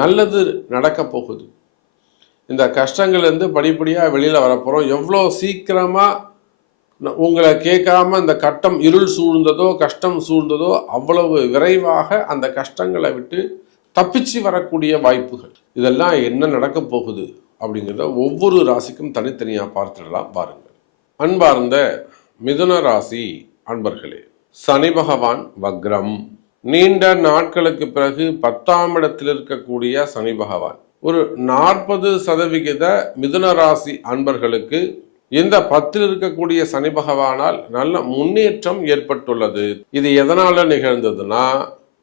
நல்லது நடக்க போகுது. இந்த கஷ்டங்கள்லேருந்து படிப்படியாக வெளியில் வரப்போகிறோம் எவ்வளோ சீக்கிரமாக உங்களை கேட்காம இந்த கட்டம் இருள் சூழ்ந்ததோ கஷ்டம் சூழ்ந்ததோ அவ்வளவு விரைவாக அந்த கஷ்டங்களை விட்டு தப்பிச்சு வரக்கூடிய வாய்ப்புகள். இதெல்லாம் என்ன நடக்க போகுது அப்படிங்கிறத ஒவ்வொரு ராசிக்கும் தனித்தனியாக பார்த்துடலாம். பாருங்கள். அன்பார்ந்த மிதுன ராசி அன்பர்களே சனி பகவான் வக்ரம். நீண்ட நாட்களுக்கு பிறகு பத்தாம் இடத்தில் இருக்கக்கூடிய சனி பகவான். ஒரு நாற்பது சதவிகித மிதுன ராசி அன்பர்களுக்கு இந்த பத்தில் இருக்கக்கூடிய சனி பகவானால் நல்ல முன்னேற்றம் ஏற்பட்டுள்ளது. இது எதனால நிகழ்ந்ததுன்னா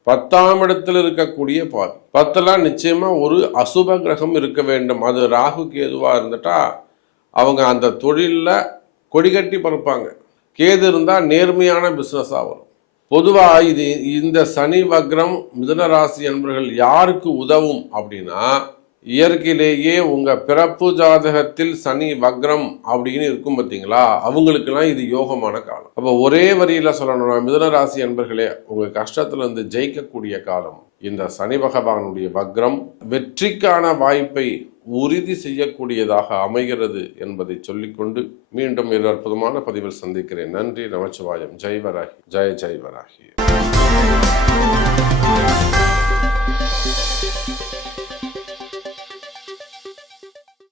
பத்தாம் இடத்தில் இருக்கக்கூடிய பாதி. பத்துல நிச்சயமா ஒரு அசுப கிரகம் இருக்க வேண்டும். அது ராகு கேதுவா இருந்துட்டா அவங்க அந்த தொழிலில் கொடிகட்டி பறப்பாங்க. கேது இருந்தால் நேர்மையான பிஸ்னஸாக வரும். பொதுவாக இது இந்த சனி வக்ரம் மிதுன ராசி என்பவர்கள் யாருக்கு உதவும் அப்படின்னா இயற்கையிலேயே உங்கள் பிறப்பு ஜாதகத்தில் சனி வக்ரம் அப்படின்னு இருக்கும் பார்த்தீங்களா அவங்களுக்கெல்லாம் இது யோகமான காலம். அப்போ ஒரே வரியில சொல்லணும்னா மிதுன ராசி என்பர்களே உங்கள் கஷ்டத்துல இருந்து ஜெயிக்கக்கூடிய காலம். இந்த சனி பகவானுடைய வக்ரம் வெற்றிக்கான வாய்ப்பை உறுதி செய்யக்கூடியதாக அமைகிறது என்பதை சொல்லிக்கொண்டு மீண்டும் இரு அற்புதமான பதிவில் சந்திக்கிறேன். நன்றி நமச்சிவாயம். ஜெய்வராகி. ஜெய ஜெய்வராகி.